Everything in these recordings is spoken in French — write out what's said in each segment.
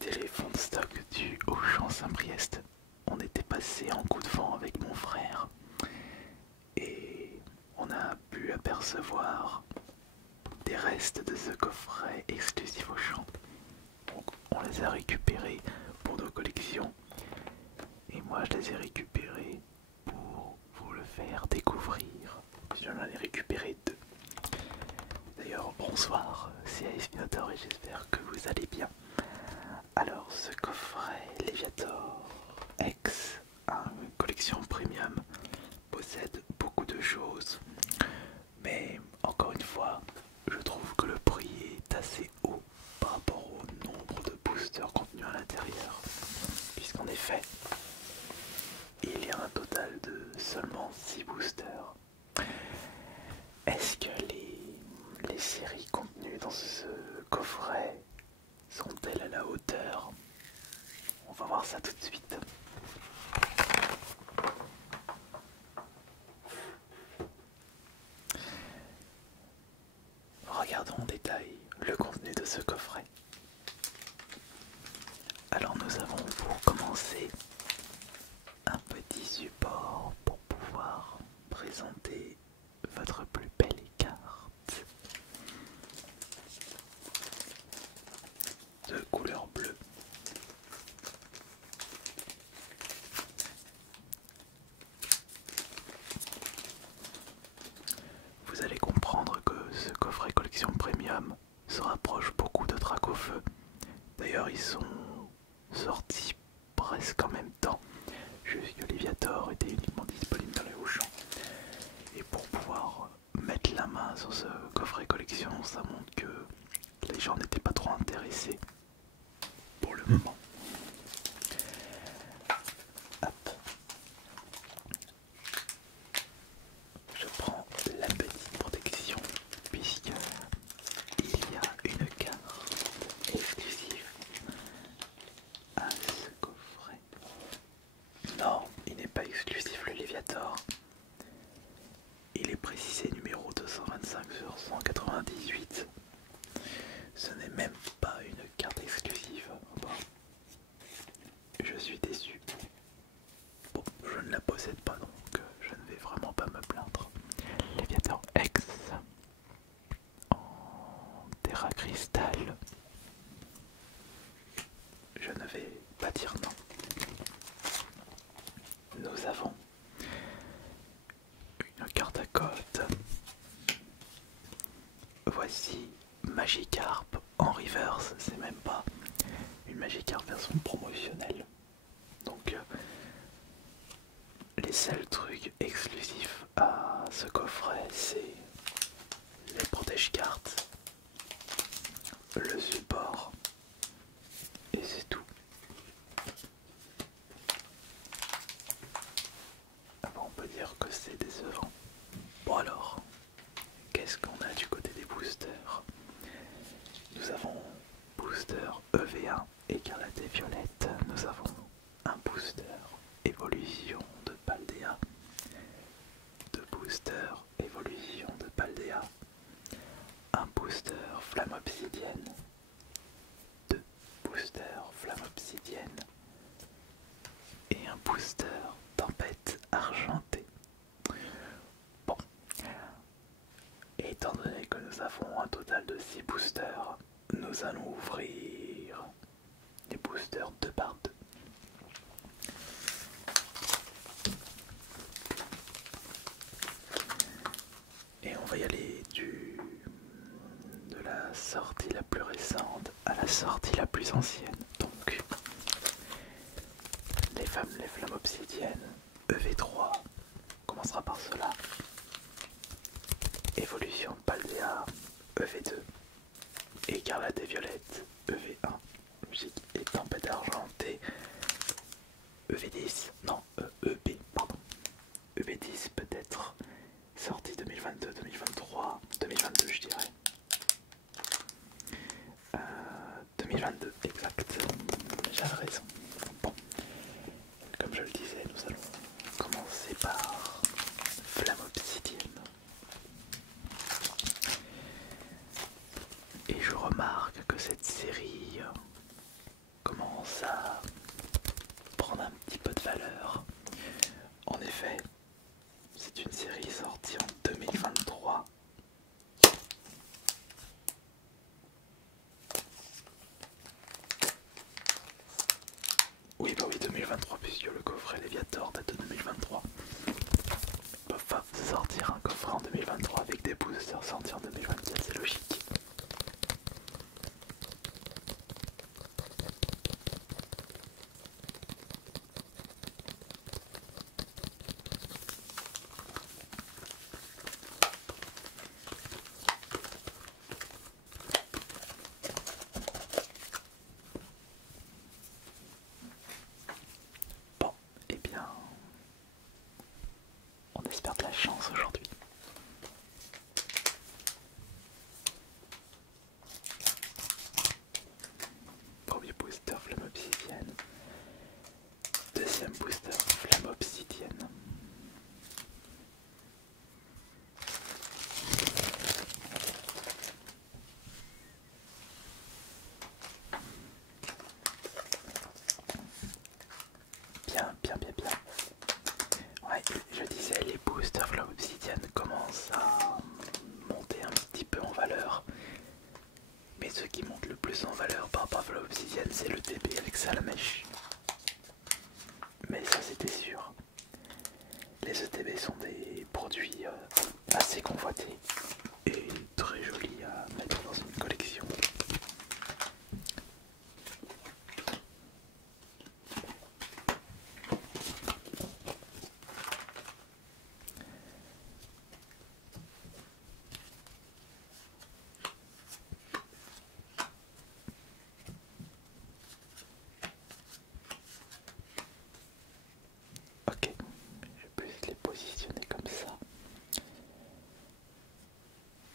c'était les fonds de stock du Auchan Saint-Priest. On était passé en coup de vent avec mon frère et on a pu apercevoir des restes de ce coffret exclusif Auchan. Donc on les a récupérés pour nos collections et moi je les ai récupérés pour vous le faire découvrir. J'en ai récupéré deux. D'ailleurs, bonsoir, c'est Ice Minotaur et j'espère que vous allez bien. Alors, ce coffret Léviator X, une collection premium, possède beaucoup de choses, mais encore une fois, je trouve que le prix est assez haut par rapport au nombre de boosters contenus à l'intérieur, puisqu'en effet, il y a un total de seulement 6 boosters. Est-ce que les séries contenues dans ce coffret sont-elles à la hauteur? On va voir ça tout de suite. Regardons en détail le contenu de ce coffret. Alors nous avons pour commencer un petit support pour pouvoir présenter votre plus belle carte de couleur bleue. Vous allez comprendre que ce coffret collection premium se rapproche beaucoup de Dracofeu. D'ailleurs, ils sont sortis presque en même temps, juste que Léviator était uniquement disponible dans les Auchan. Et pour pouvoir mettre la main sur ce coffret collection, ça montre que les gens n'étaient pas trop intéressés pour le moment. Hop. Je prends la petite protection puisque il y a une carte exclusive à ce coffret. Non, il n'est pas exclusif le Léviator. Il est précisé numéro 225 sur 198. Ce n'est même pas une carte exclusive. Bon. Je suis déçu. Bon, je ne la possède pas donc je ne vais vraiment pas me plaindre. Léviator X en Terra Cristal. Je ne vais pas dire non. Nous avons une carte à code. Voici Magikarp en reverse, c'est même pas une Magikarp version promotionnelle. Donc les seuls trucs exclusifs à ce coffret, c'est les protège-cartes, le support, et c'est tout. Bon, on peut dire que c'est décevant. Bon alors, qu'est-ce qu'on a du côté des boosters? Nous avons booster EV1 écarlate et violette. Nous avons un booster évolution de Paldea, deux boosters évolution de Paldea, un booster flamme obsidienne, deux boosters flamme obsidienne et un booster tempête argentée. Bon, étant donné que nous avons un total de 6 boosters, nous allons ouvrir les boosters 2 par 2. Et on va y aller de la sortie la plus récente à la sortie la plus ancienne. Donc, les flammes obsidiennes, EV3, on commencera par cela. Évolution de Paldea, EV2. Écarlate et violette, EV1. Musique et tempête argentée, EV10. Non, EB, pardon. EV10 peut-être. Sortie 2022, 2023, 2022 je dirais. 2022, exact. J'avais raison. Bon, comme je le disais, nous allons commencer par Flamme Obsidienne. Et je remarque que cette série Oui, bah oui, 2023, puisque le coffret Léviator date de 2023. Ils peuvent pas sortir un coffret en 2023 avec des boosters sortis en 2024, c'est logique. Bon, eh bien, on espère de la chance aujourd'hui. Premier booster, flamme obsidienne. Deuxième booster, flamme obsidienne. Bien, bien, bien, bien. Ouais, je disais, les boosters flamme obsidienne commencent à monter un petit peu en valeur. Mais ce qui monte le plus en valeur par rapport à flamme obsidienne, c'est le TB avec Salamèche. Mais ça, c'était sûr. Les ETB sont des produits assez convoités et très jolis à mettre dans une collection. Ok, je peux les positionner comme ça.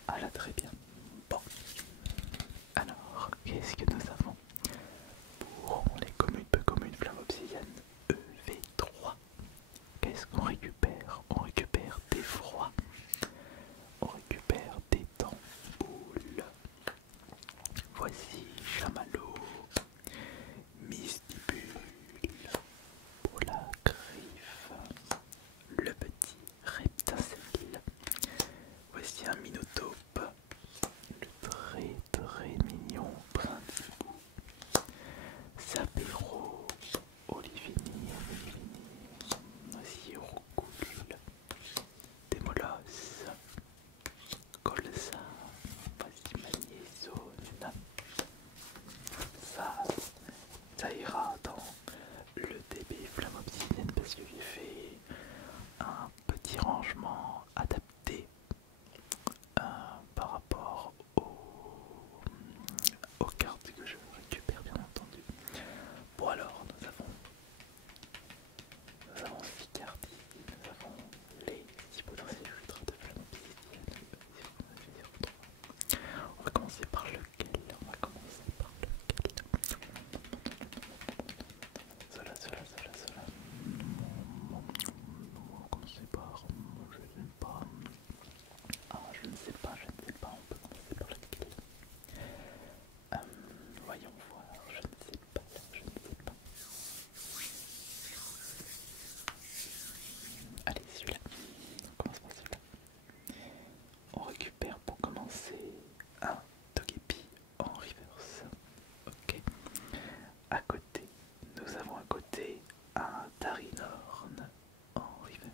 Ah là, très bien. Bon, alors, qu'est-ce que nous avons pour les communes, peu communes, flamme obsidienne EV3? Qu'est-ce qu'on récupère? On récupère des froids, on récupère des tamboules. Voici Chamallow, Mystibule, pour la griffe, le petit Reptacelle. Voici un Minotaube, le très très mignon Brindibou, Sapero, Olivini, voici Roucoule, Démolos, Colza, voici Magnézone. Ça ira dans le DB Flamme Obsidienne parce que j'ai fait un petit rangement adapté par rapport aux cartes que je récupère bien entendu. Bon alors nous avons 6 cartes ici, nous avons les 6 potentiels ultra de Flamme Obsidienne. On va commencer par lequel? On va commencer par lequel? Cela. On va commencer par... Je ne sais pas. Ah, je ne sais pas. On peut commencer par lequel? Voyons voir. Je ne sais pas. Allez, celui-là. On commence par celui-là. On récupère pour commencer un Togepi en reverse. Ok. À côté, nous avons à côté un Tarinorn en reverse.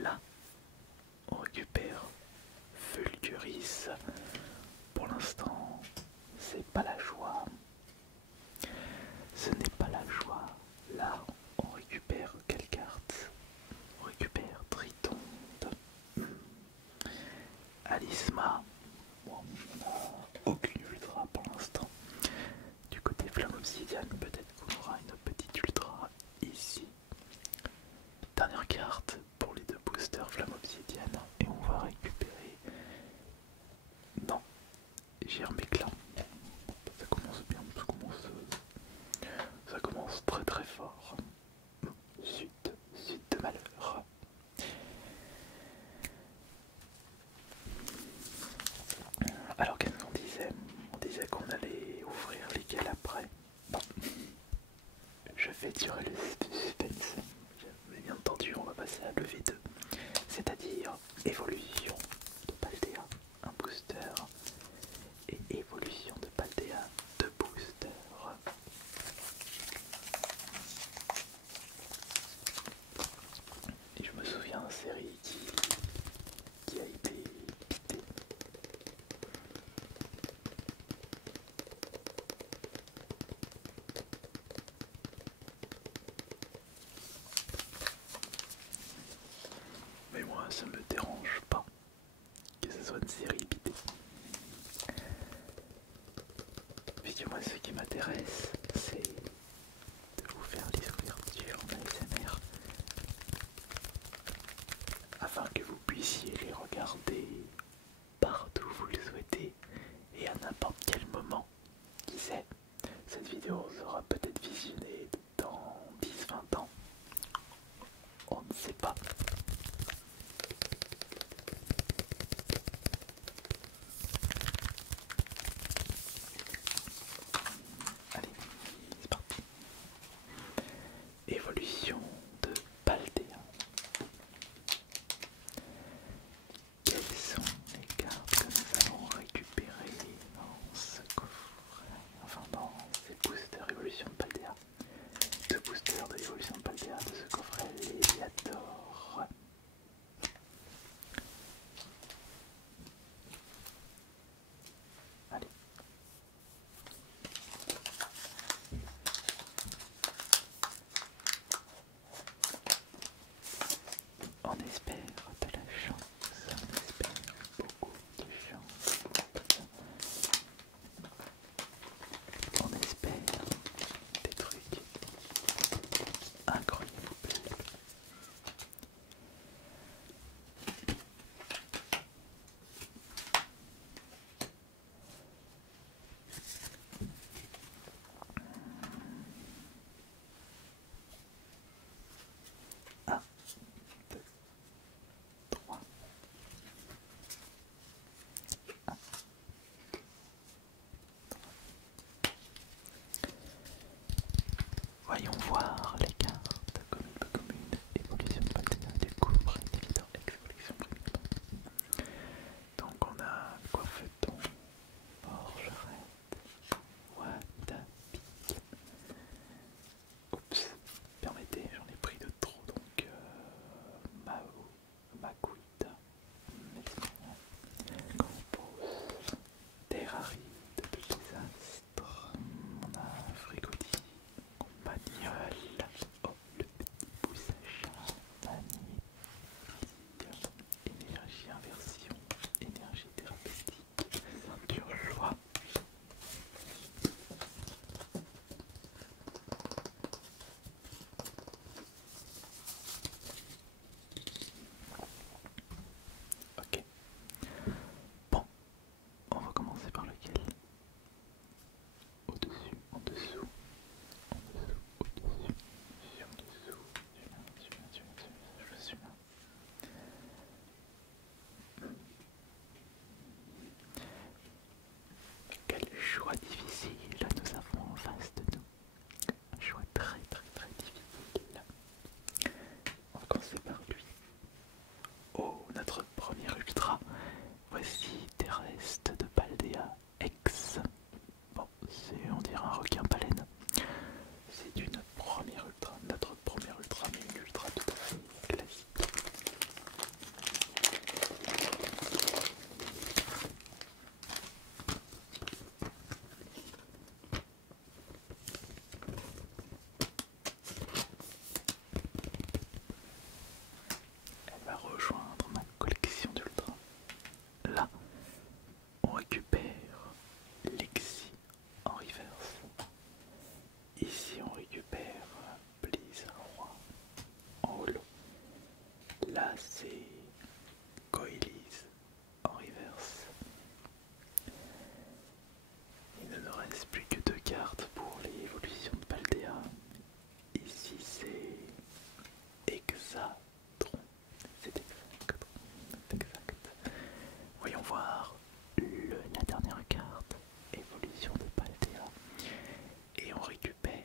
Là, on récupère Fulguris. Pour l'instant, c'est pas la joie. Ce n'est pas la joie. Là, on récupère quelle carte? On récupère Tritonde. Alisma. Bon, on n'a aucune ultra pour l'instant. Du côté Flamme Obsidienne, peut-être qu'on aura une petite ultra ici. Dernière carte pour les deux boosters Flamme Obsidienne. Et on va récupérer... Non, Germéclin. Ça commence bien, ça commence très très fort. Suite de malheur. Alors qu'est-ce qu'on disait? On disait qu'on allait ouvrir lesquels après. Bon, je vais durer le suspense. Mais bien entendu, on va passer à l'EV2. C'est Et je me souviens d'une série qui a été pitée. Mais moi, ça me dérange pas que ce soit une série pitée. Puisque moi, ce qui m'intéresse, c'est de vous faire des ouvertures en ASMR afin que vous puissiez les regarder partout où vous le souhaitez et à n'importe quel moment. Qui sait, cette vidéo sera peut-être visionnée dans 10-20 ans. On ne sait pas. Allez, c'est parti. Évolution de Paldea. Quelles sont les cartes que nous allons récupérer dans ce coffre? Enfin, dans ces boosters évolution de Paldea. Deux boosters de l'évolution de Paldea de ce coffret Léviator. Allez. On espère de la chance, on espère beaucoup de chance. On espère des trucs incroyables. Un, deux, trois. Voyons voir les cartes commune, évolution de Paldea, découvre, évident, expression primale. Donc on a Coiffeton, Forgerette, Watapi. Oups, permettez, j'en ai pris de trop, donc Mao, Makuita, Mesmer, Compose, Terrari de désastre, on a Frigodi, Compagnol, oh le petit poussachat, magnifique, énergie inversion, énergie thérapeutique, ceinture joie. Ok. Bon, on va commencer par lequel? Au-dessus, en dessous, en dessous, au-dessus, sur dessous, je suis là. Quel choix difficile nous avons en face de nous. Un choix très difficile. On va commencer par lui. Oh, notre premier ultra. Voici des restes de Paldea X. Bon, c'est on dirait un requin baleine. C'est une première ultra, notre première ultra, mais une ultra tout à fait classique. Elle va rejoindre ma collection d'ultra. Là, on récupère Lexi en reverse. Ici, on récupère Blizzard en holo. Là, c'est Coelise en reverse. Il ne nous reste plus que deux cartes pour les évolutions de Paldea. Ici, c'est Hexatron. C'est exact. Voyons voir la dernière carte, évolution de Paldea. Et on récupère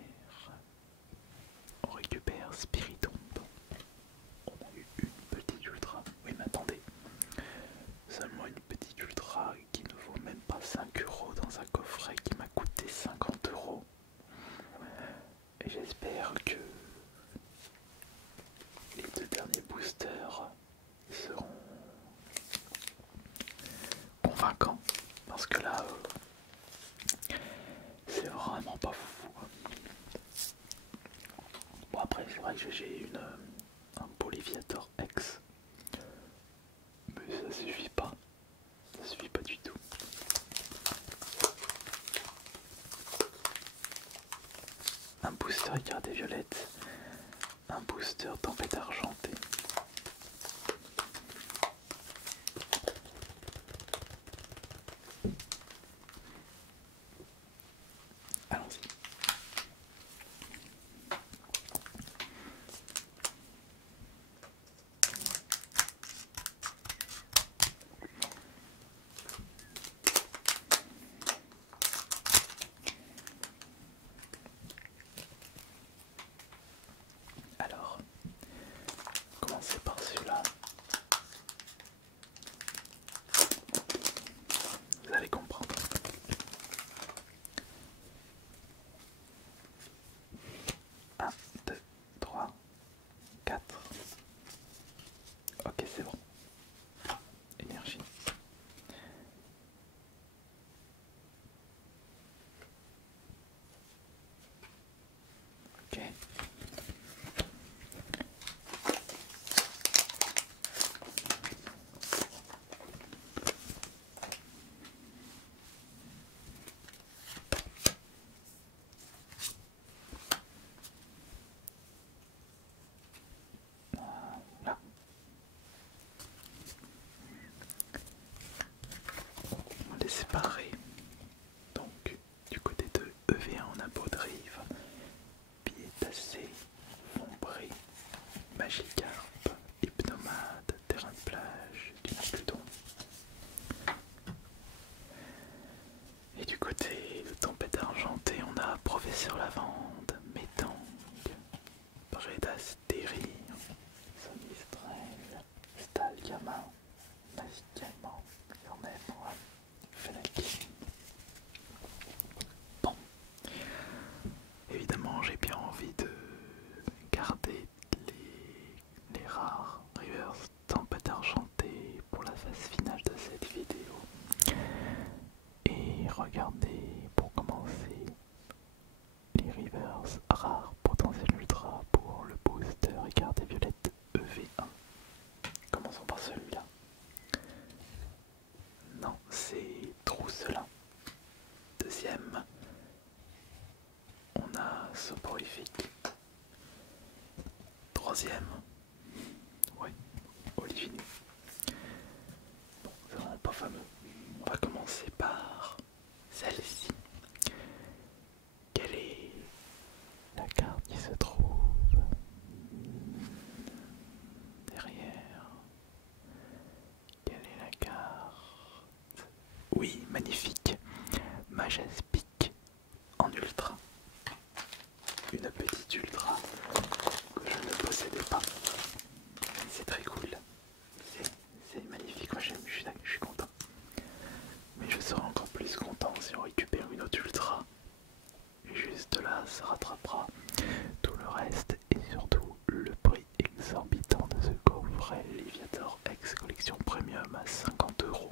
Spiritomb. On a eu une petite ultra, j'ai un Polyviator X. Mais ça suffit pas. Ça suffit pas du tout. Un booster écarté violette. Un booster tempête argentée. Allons-y. Alors, commencer par celui-là. Vous allez comprendre. Un, deux, trois, quatre. Ok, c'est bon. Énergie. Ok. Là. On les séparer. Donc, du côté de EV1, on a Baudrive, Piétacé, Fombray, Magikarp, Hypnomade, Terrain de plage, Dinapudon. Et du côté de Tempête argentée, on a Professeur Lavande, Métang, Prédastérie, Sonistrel, Stalgama, Magicalement, Urmètre, Fennekin. Bon, évidemment j'ai bien envie de garder les rares Reverse Tempête argentée pour la phase finale de cette vidéo. Et regardez pour commencer les Reverse rares potentiel ultra pour le booster écarté violette EV1. Commençons par celui-là. Non, c'est Trousselin. Deuxième, on a Soporifique. Troisième, ouais, Olivinu. Bon, c'est vraiment pas fameux. On va commencer par celle-ci. Quelle est la carte qui se trouve derrière? Quelle est la carte? Oui, magnifique. Majaspic en ultra. Une petite ultra que je ne possédais pas. C'est très cool. C'est magnifique. Moi j'aime, je suis content. Mais je serai encore plus content si on récupère une autre ultra. Et juste là, ça rattrapera tout le reste et surtout le prix exorbitant de ce coffret Léviator X collection premium à 50 €.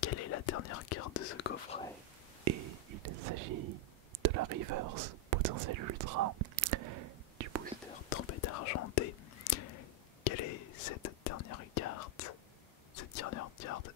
Quelle est la dernière carte de ce coffret? Et il s'agit de la Reverse potentiel ultra du booster Tempête argentée. Quelle est cette dernière carte? Cette dernière carte